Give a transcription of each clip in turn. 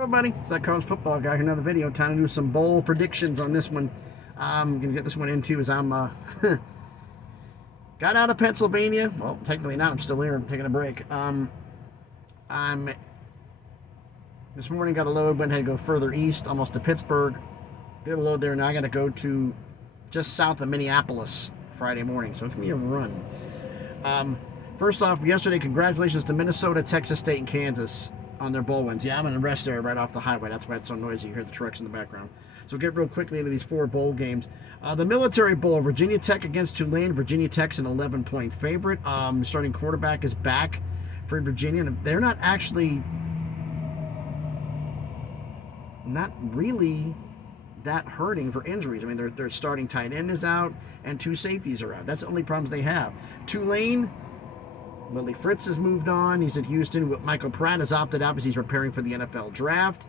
Everybody, it's that college football guy. Another video. Time to do some bowl predictions on this one. I'm gonna get this one into as I'm got out of Pennsylvania. Well, technically not. I'm still here. I'm taking a break. I'm this morning got a load. Went ahead and go further east, almost to Pittsburgh. Did a load there. Now I got to go to just south of Minneapolis Friday morning. So it's gonna be a run. First off, yesterday, congratulations to Minnesota, Texas State, and Kansas on their bowl wins. Yeah, I'm in a rest area right off the highway. That's why it's so noisy. You hear the trucks in the background. So we'll get real quickly into these four bowl games. The Military Bowl, Virginia Tech against Tulane. Virginia Tech's an 11-point favorite. Starting quarterback is back for Virginia. And they're not really that hurting for injuries. I mean, their starting tight end is out and two safeties are out. That's the only problems they have. Tulane, Willie Fritz has moved on. He's at Houston. Michael Pratt has opted out because he's preparing for the NFL draft.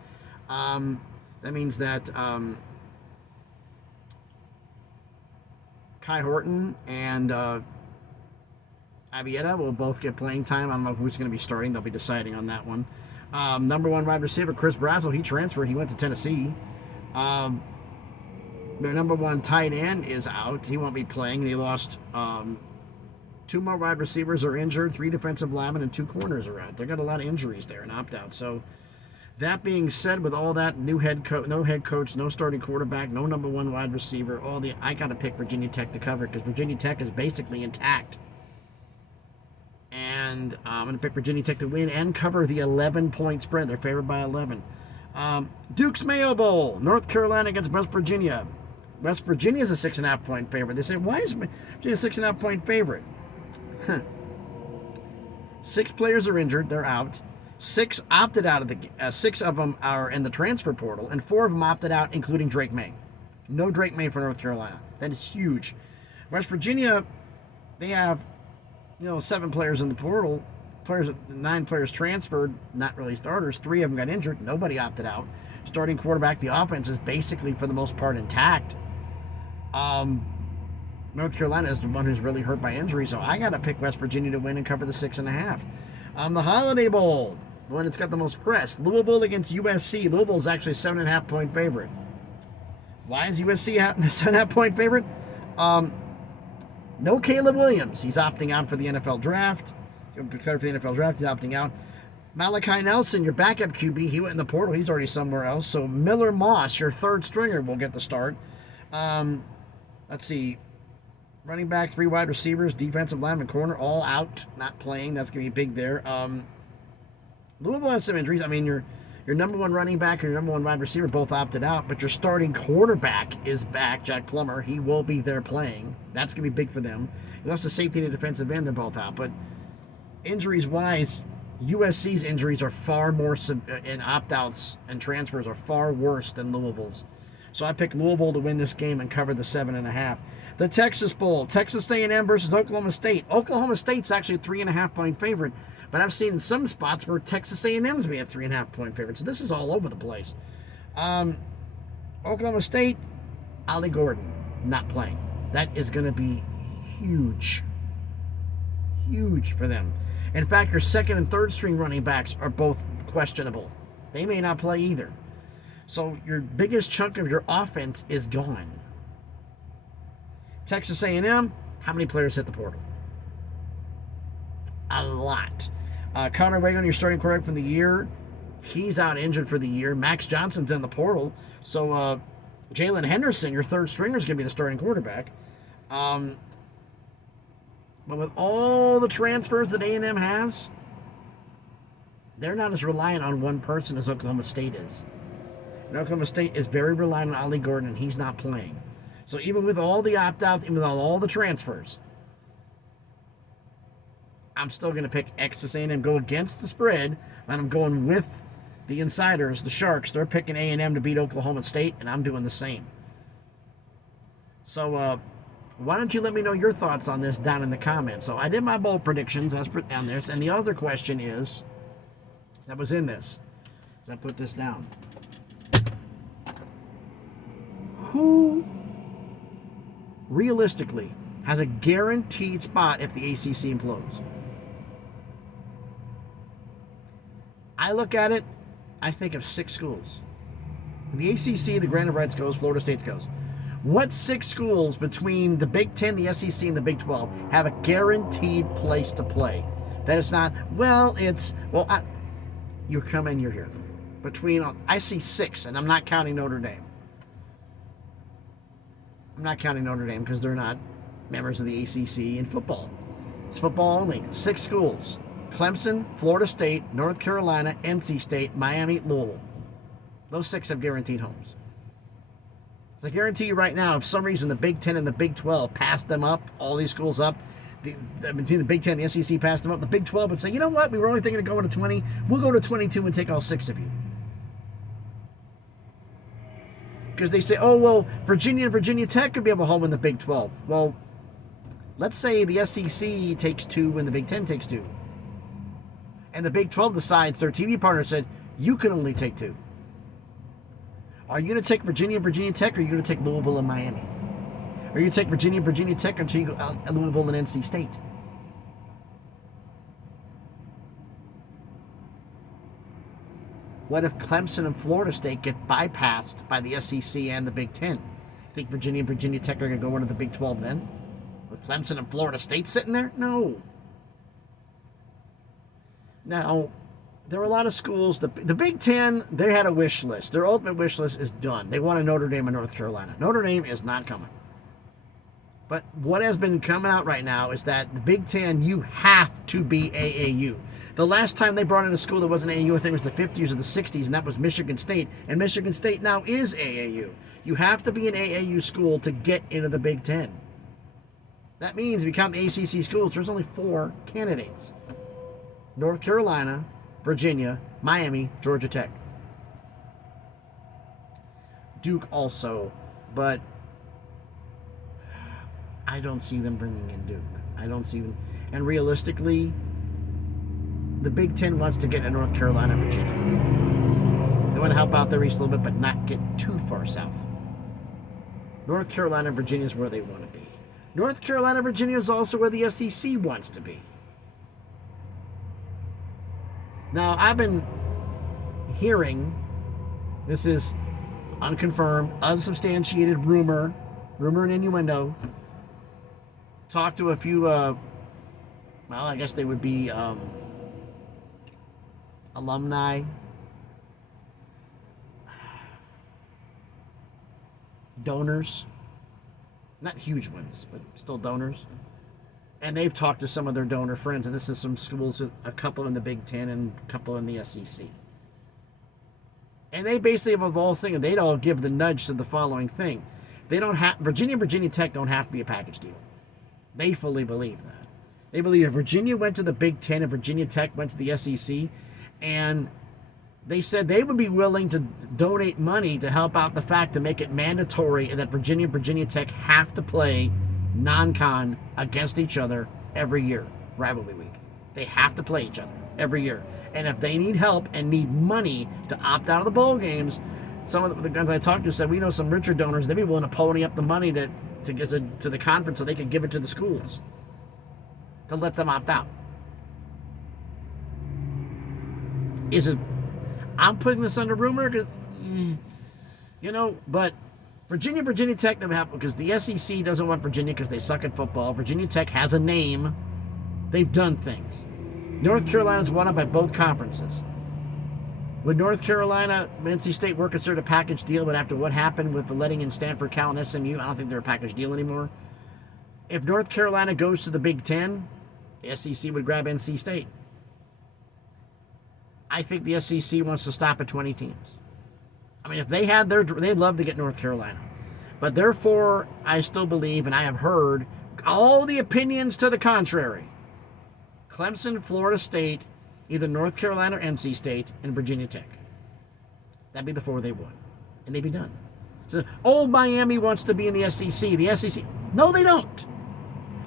That means that Kai Horton and Avietta will both get playing time. I don't know who's going to be starting. They'll be deciding on that one. Number one wide receiver, Chris Brazzell, he transferred. He went to Tennessee. Their number one tight end is out. He won't be playing. They lost... two more wide receivers are injured, three defensive linemen, and two corners are out. They got a lot of injuries there and opt-out. So that being said, with all that, no head coach, no starting quarterback, no number one wide receiver, I got to pick Virginia Tech to cover because Virginia Tech is basically intact. And I'm going to pick Virginia Tech to win and cover the 11-point spread. They're favored by 11. Duke's Mayo Bowl, North Carolina against West Virginia. West Virginia is a 6.5-point favorite. They say, why is Virginia a 6.5-point favorite? 6 players are injured. They're out. 6 opted out of the 6 of them are in the transfer portal, and 4 of them opted out, including Drake May. No Drake May for North Carolina. That is huge. West Virginia, they have 7 players in the portal. 9 players transferred, not really starters. 3 of them got injured. Nobody opted out. Starting quarterback, the offense is basically for the most part intact. North Carolina is the one who's really hurt by injury, so I got to pick West Virginia to win and cover the 6.5. The Holiday Bowl, the one that's got the most press. Louisville against USC. Louisville is actually a 7.5-point favorite. Why is USC a 7.5-point favorite? No Caleb Williams. He's opting out for the NFL draft. He's opting out. Malachi Nelson, your backup QB, he went in the portal. He's already somewhere else. So Miller Moss, your third stringer, will get the start. Let's see. Running back, 3 wide receivers, defensive lineman, corner, all out, not playing. That's going to be big there. Louisville has some injuries. I mean, your number one running back and your number one wide receiver both opted out, but your starting quarterback is back, Jack Plummer. He will be there playing. That's going to be big for them. You lost the safety and the defensive end. They're both out. But injuries-wise, USC's injuries are far more, and opt-outs and transfers are far worse than Louisville's. So I picked Louisville to win this game and cover the 7.5. The Texas Bowl, Texas A&M versus Oklahoma State. Oklahoma State's actually a 3.5-point favorite, but I've seen some spots where Texas A&M's being a 3.5-point favorite. So this is all over the place. Oklahoma State, Ollie Gordon not playing. That is going to be huge. Huge for them. In fact, your second and third string running backs are both questionable. They may not play either. So your biggest chunk of your offense is gone. Texas A&M, how many players hit the portal? A lot. Connor Wagon, your starting quarterback for the year, he's out injured for the year. Max Johnson's in the portal. So Jalen Henderson, your third stringer, is going to be the starting quarterback. But with all the transfers that A&M has, they're not as reliant on one person as Oklahoma State is. And Oklahoma State is very reliant on Ollie Gordon, and he's not playing. So even with all the opt-outs, even with all the transfers, I'm still going to pick Texas A&M, go against the spread, and I'm going with the insiders, the Sharks. They're picking A&M to beat Oklahoma State, and I'm doing the same. So why don't you let me know your thoughts on this down in the comments? So I did my bold predictions. I was put down there. And the other question is, that was in this, as I put this down. Who realistically has a guaranteed spot if the ACC implodes? I look at it, I think of 6 schools. The ACC, the Granite Reds goes, Florida State goes. What 6 schools between the Big 10, the SEC, and the Big 12 have a guaranteed place to play? That it's not, you come in, you're here. I see 6, and I'm not counting Notre Dame. I'm not counting Notre Dame because they're not members of the ACC in football. It's football only. 6 schools. Clemson, Florida State, North Carolina, NC State, Miami, Louisville. Those 6 have guaranteed homes. So I guarantee you right now, if for some reason the Big 10 and the Big 12 passed them up, all these schools up, between the Big 10 and the SEC passed them up, the Big 12 would say, you know what, we were only thinking of going to 20. We'll go to 22 and take all 6 of you. Because they say, Virginia and Virginia Tech could be able to home in the Big 12. Well, let's say the SEC takes 2 and the Big 10 takes 2. And the Big 12 decides, their TV partner said, you can only take 2. Are you going to take Virginia and Virginia Tech, or are you going to take Louisville and Miami? Are you going to take Virginia and Virginia Tech until you go out Louisville and NC State? What if Clemson and Florida State get bypassed by the SEC and the Big 10? Think Virginia and Virginia Tech are going to go into the Big 12 then? With Clemson and Florida State sitting there? No. Now, there were a lot of schools. The Big 10, they had a wish list. Their ultimate wish list is done. They want a Notre Dame and North Carolina. Notre Dame is not coming. But what has been coming out right now is that the Big 10, you have to be AAU. The last time they brought in a school that wasn't AAU, I think it was the 50s or the 60s, and that was Michigan State. And Michigan State now is AAU. You have to be an AAU school to get into the Big 10. That means if you count the ACC schools, there's only 4 candidates. North Carolina, Virginia, Miami, Georgia Tech. Duke also, but I don't see them bringing in Duke. I don't see them. And realistically, the Big 10 wants to get in North Carolina, Virginia. They want to help out their east a little bit, but not get too far south. North Carolina and Virginia is where they want to be. North Carolina, Virginia is also where the SEC wants to be. Now, I've been hearing, this is unconfirmed, unsubstantiated rumor and innuendo. Talked to a few, I guess they would be alumni, donors, not huge ones, but still donors. And they've talked to some of their donor friends, and this is some schools, a couple in the Big 10 and a couple in the SEC. And they basically have evolved thing, and they'd all give the nudge to the following thing. Virginia and Virginia Tech don't have to be a package deal. They fully believe that. They believe if Virginia went to the Big 10 and Virginia Tech went to the SEC, and they said they would be willing to donate money to help out the fact to make it mandatory that Virginia and Virginia Tech have to play non-con against each other every year, rivalry week. They have to play each other every year. And if they need help and need money to opt out of the bowl games, some of the guys I talked to said, we know some richer donors, they'd be willing to pony up the money to get to the conference so they could give it to the schools to let them opt out. Is it, I'm putting this under rumor, but Virginia Tech, because the SEC doesn't want Virginia because they suck at football. Virginia Tech has a name. They've done things. North Carolina's won it by both conferences. Would North Carolina and NC State were considered a package deal, but after what happened with the letting in Stanford, Cal, and SMU, I don't think they're a package deal anymore. If North Carolina goes to the Big 10, the SEC would grab NC State. I think the SEC wants to stop at 20 teams. I mean, if they had they'd love to get North Carolina. But therefore, I still believe, and I have heard all the opinions to the contrary. Clemson, Florida State, either North Carolina or NC State, and Virginia Tech. That'd be the 4 they won. And they'd be done. So, Miami wants to be in the SEC. The SEC, no, they don't.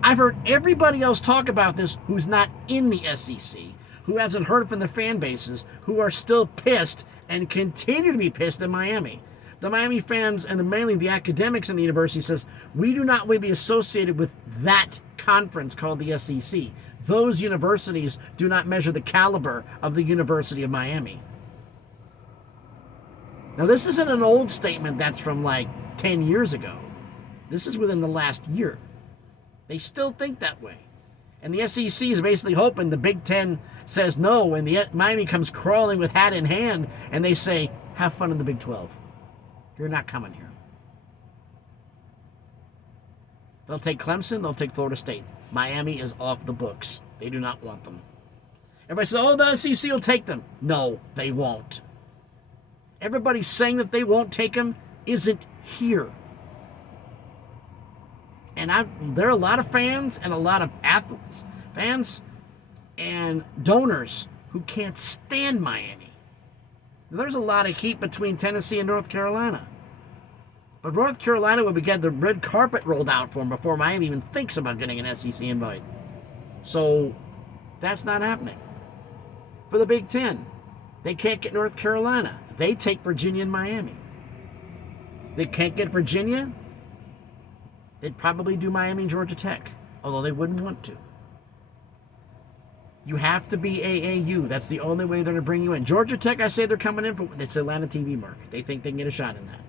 I've heard everybody else talk about this who's not in the SEC, who hasn't heard from the fan bases, who are still pissed and continue to be pissed in Miami. The Miami fans, and mainly the academics in the university, says, we do not want to be associated with that conference called the SEC. Those universities do not measure the caliber of the University of Miami. Now, this isn't an old statement that's from like 10 years ago. This is within the last year. They still think that way. And the SEC is basically hoping the Big Ten says no, and the Miami comes crawling with hat in hand, and they say, have fun in the Big 12. You're not coming here. They'll take Clemson, they'll take Florida State. Miami is off the books. They do not want them. Everybody says, oh, the SEC will take them. No, they won't. Everybody saying that they won't take them isn't here. And there are a lot of fans and a lot of athletes, fans and donors who can't stand Miami. There's a lot of heat between Tennessee and North Carolina. But North Carolina will get the red carpet rolled out for them before Miami even thinks about getting an SEC invite. So that's not happening. For the Big Ten, they can't get North Carolina. They take Virginia and Miami. They can't get Virginia. They'd probably do Miami and Georgia Tech, although they wouldn't want to. You have to be AAU. That's the only way they're going to bring you in. Georgia Tech, I say they're coming in for it's the Atlanta TV market. They think they can get a shot in that.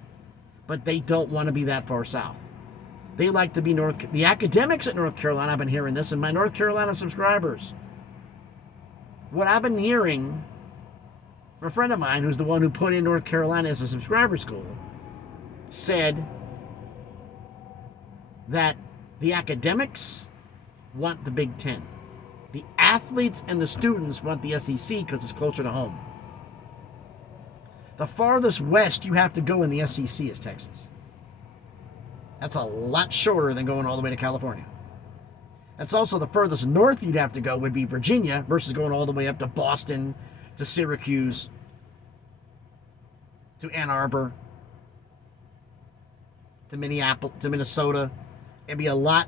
But they don't want to be that far south. They like to be the academics at North Carolina, I've been hearing this, and my North Carolina subscribers. What I've been hearing from a friend of mine who's the one who put in North Carolina as a subscriber school said that the academics want the Big Ten. The athletes and the students want the SEC because it's closer to home. The farthest west you have to go in the SEC is Texas. That's a lot shorter than going all the way to California. That's also the furthest north you'd have to go would be Virginia versus going all the way up to Boston, to Syracuse, to Ann Arbor, to Minneapolis, to Minnesota. It'd be a lot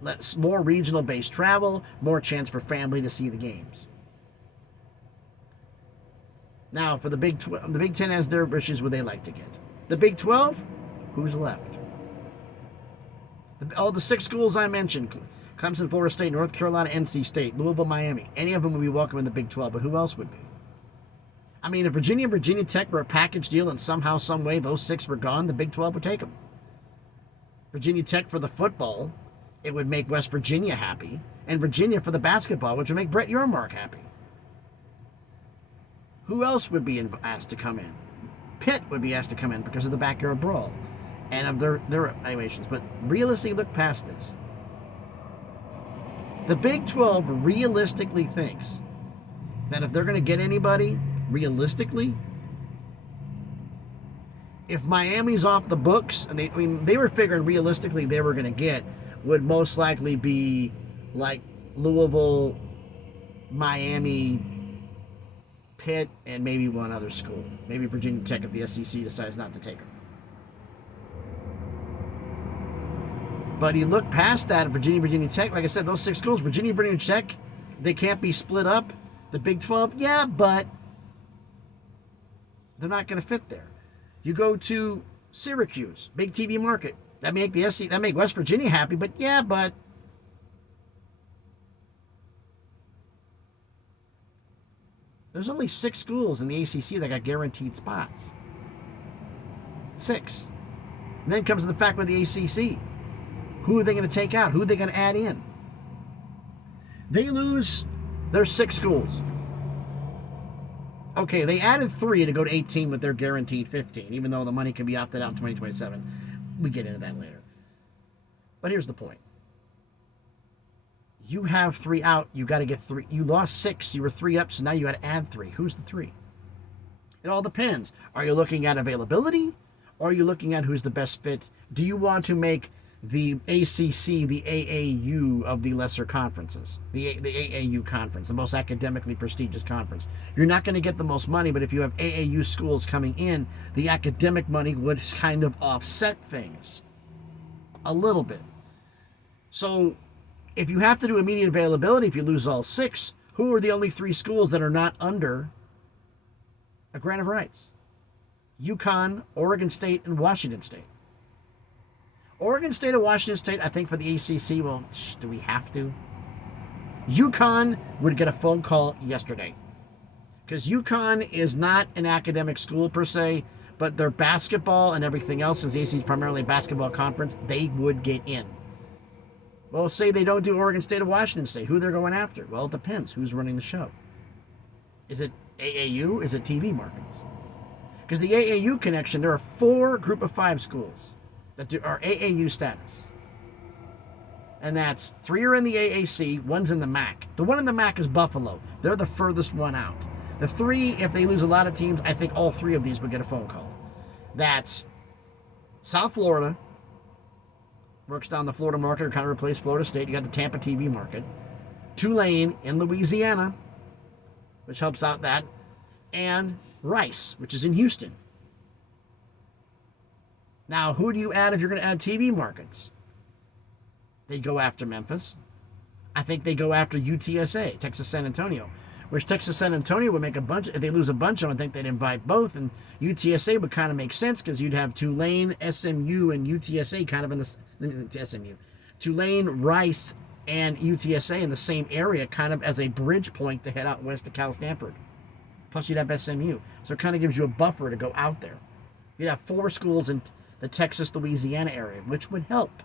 less, more regional-based travel, more chance for family to see the games. Now, for the Big Ten has their issues where they like to get. The Big 12, who's left? All the 6 schools I mentioned, Clemson, Florida State, North Carolina, NC State, Louisville, Miami, any of them would be welcome in the Big 12, but who else would be? I mean, if Virginia and Virginia Tech were a package deal and somehow, some way, those 6 were gone, the Big 12 would take them. Virginia Tech for the football, it would make West Virginia happy, and Virginia for the basketball, which would make Brett Yormark happy. Who else would be asked to come in? Pitt would be asked to come in because of the backyard brawl and of their evaluations. But realistically, look past this. The Big 12 realistically thinks that if they're going to get anybody, realistically, if Miami's off the books, and they were figuring realistically they were going to get would most likely be like Louisville, Miami, Pitt, and maybe one other school. Maybe Virginia Tech if the SEC decides not to take them. But you look past that, Virginia Tech, like I said, those 6 schools, Virginia Tech, they can't be split up. The Big 12, yeah, but they're not going to fit there. You go to Syracuse, big TV market. That make West Virginia happy, but yeah, but there's only 6 schools in the ACC that got guaranteed spots. 6. And then comes the fact with the ACC. Who are they going to take out? Who are they going to add in? They lose their 6 schools. Okay, they added 3 to go to 18 with their guaranteed 15, even though the money can be opted out in 2027. We get into that later. But here's the point. You have 3 out, you got to get 3. You lost 6, you were 3 up, so now you got to add 3. Who's the 3? It all depends. Are you looking at availability? Or are you looking at who's the best fit? Do you want to make the ACC the AAU of the lesser conferences? The AAU conference, the most academically prestigious conference. You're not going to get the most money, but if you have AAU schools coming in, the academic money would kind of offset things a little bit. So if you have to do immediate availability, if you lose all 6, who are the only 3 schools that are not under a grant of rights? UConn, Oregon State, and Washington State. Oregon State and Washington State, I think for the ACC, well, do we have to? UConn would get a phone call yesterday. Because UConn is not an academic school per se, but their basketball and everything else, since the ACC is primarily a basketball conference, they would get in. Well, say they don't do Oregon State or Washington State. Who they're going after? Well, it depends. Who's running the show? Is it AAU? Is it TV markets? Because the AAU connection, there are 4 Group of 5 schools that are AAU status. And that's 3 are in the AAC, 1's in the MAC. The one in the MAC is Buffalo. They're the furthest one out. The 3, if they lose a lot of teams, I think all 3 of these would get a phone call. That's South Florida, works down the Florida market, or kind of replaced Florida State. You got the Tampa TV market. Tulane in Louisiana, which helps out that. And Rice, which is in Houston. Now, who do you add if you're going to add TV markets? They go after Memphis. I think they go after UTSA, Texas San Antonio. Which Texas San Antonio would make a bunch. If they lose a bunch of them, I think they'd invite both. And UTSA would kind of make sense because you'd have Tulane, SMU, and UTSA kind of in the SMU. Tulane, Rice, and UTSA in the same area, kind of as a bridge point to head out west to Cal Stanford. Plus, you'd have SMU. So it kind of gives you a buffer to go out there. You'd have 4 schools in the Texas, Louisiana area, which would help.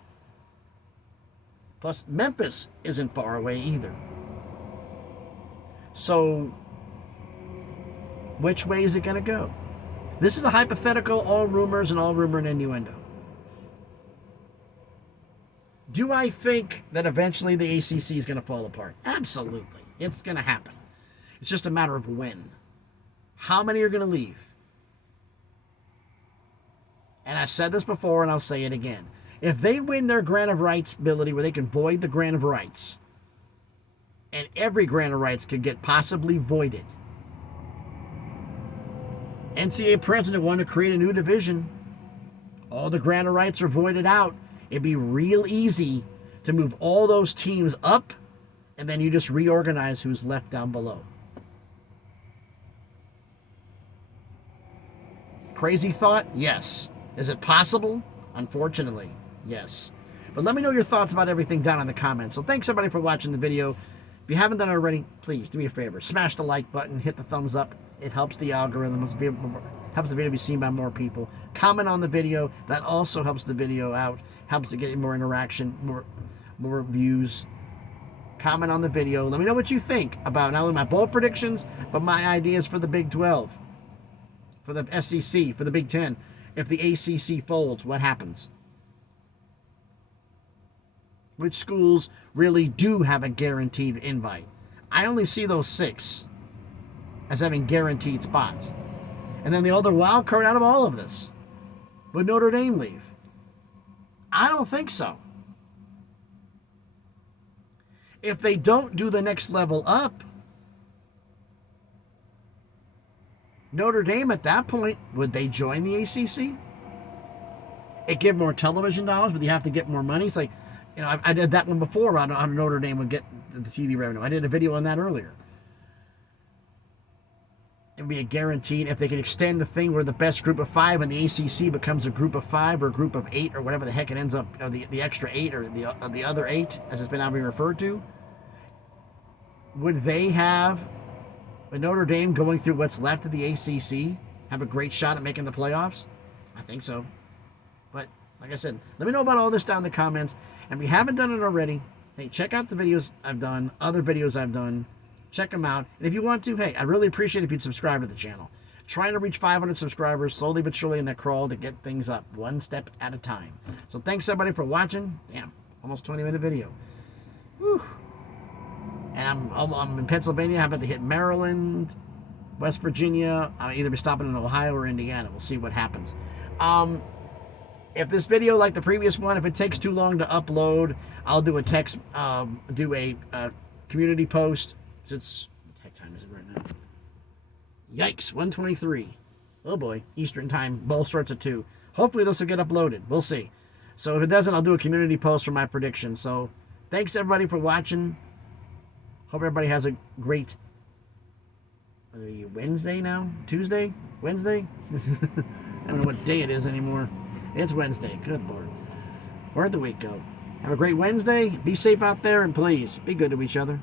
Plus, Memphis isn't far away either. So, which way is it going to go? This is a hypothetical, all rumors and all rumor and innuendo. Do I think that eventually the ACC is going to fall apart? Absolutely. It's going to happen. It's just a matter of when. How many are going to leave? And I said this before and I'll say it again. If they win their grant of rights ability where they can void the grant of rights, and every grant of rights could get possibly voided. NCAA president wanted to create a new division. All the grant of rights are voided out. It'd be real easy to move all those teams up, and then you just reorganize who's left down below. Crazy thought? Yes. Is it possible? Unfortunately, yes. But let me know your thoughts about everything down in the comments. So thanks everybody for watching the video. If you haven't done it already, please do me a favor. Smash the like button, hit the thumbs up. It helps the algorithm, helps the video be seen by more people. Comment on the video. That also helps the video out, helps to get more interaction, more views. Comment on the video. Let me know what you think about not only my bold predictions, but my ideas for the Big 12, for the SEC, for the Big 10. If the ACC folds, what happens? Which schools really do have a guaranteed invite? I only see those 6 as having guaranteed spots. And then the other wild card out of all of this. Would Notre Dame leave? I don't think so. If they don't do the next level up, Notre Dame at that point, would they join the ACC? It give more television dollars, but you have to get more money. It's like, you know, I did that one before on how Notre Dame would get the TV revenue. I did a video on that earlier. It would be a guaranteed, if they could extend the thing where the best group of 5 in the ACC becomes a group of 5 or a group of 8 or whatever the heck it ends up, or the extra 8 or the other 8, as it's been now being referred to. Would they have, with Notre Dame going through what's left of the ACC, have a great shot at making the playoffs? I think so. But like I said, let me know about all this down in the comments. And if you haven't done it already, hey, check out the videos I've done, other videos I've done. Check them out. And if you want to, hey, I'd really appreciate if you'd subscribe to the channel. Trying to reach 500 subscribers slowly but surely in that crawl to get things up one step at a time. So thanks everybody for watching. Damn, almost 20-minute video. Whew. And I'm in Pennsylvania. I'm about to hit Maryland, West Virginia. I'll either be stopping in Ohio or Indiana. We'll see what happens. If this video, like the previous one, if it takes too long to upload, I'll do a community post. It's, what the heck time is it right now? Yikes, 1:23. Oh boy, Eastern time. Bowl starts at 2. Hopefully this will get uploaded. We'll see. So if it doesn't, I'll do a community post for my prediction. So thanks everybody for watching. Hope everybody has a great Wednesday now? Tuesday? Wednesday? I don't know what day it is anymore. It's Wednesday. Good Lord. Where'd the week go? Have a great Wednesday. Be safe out there, and please be good to each other.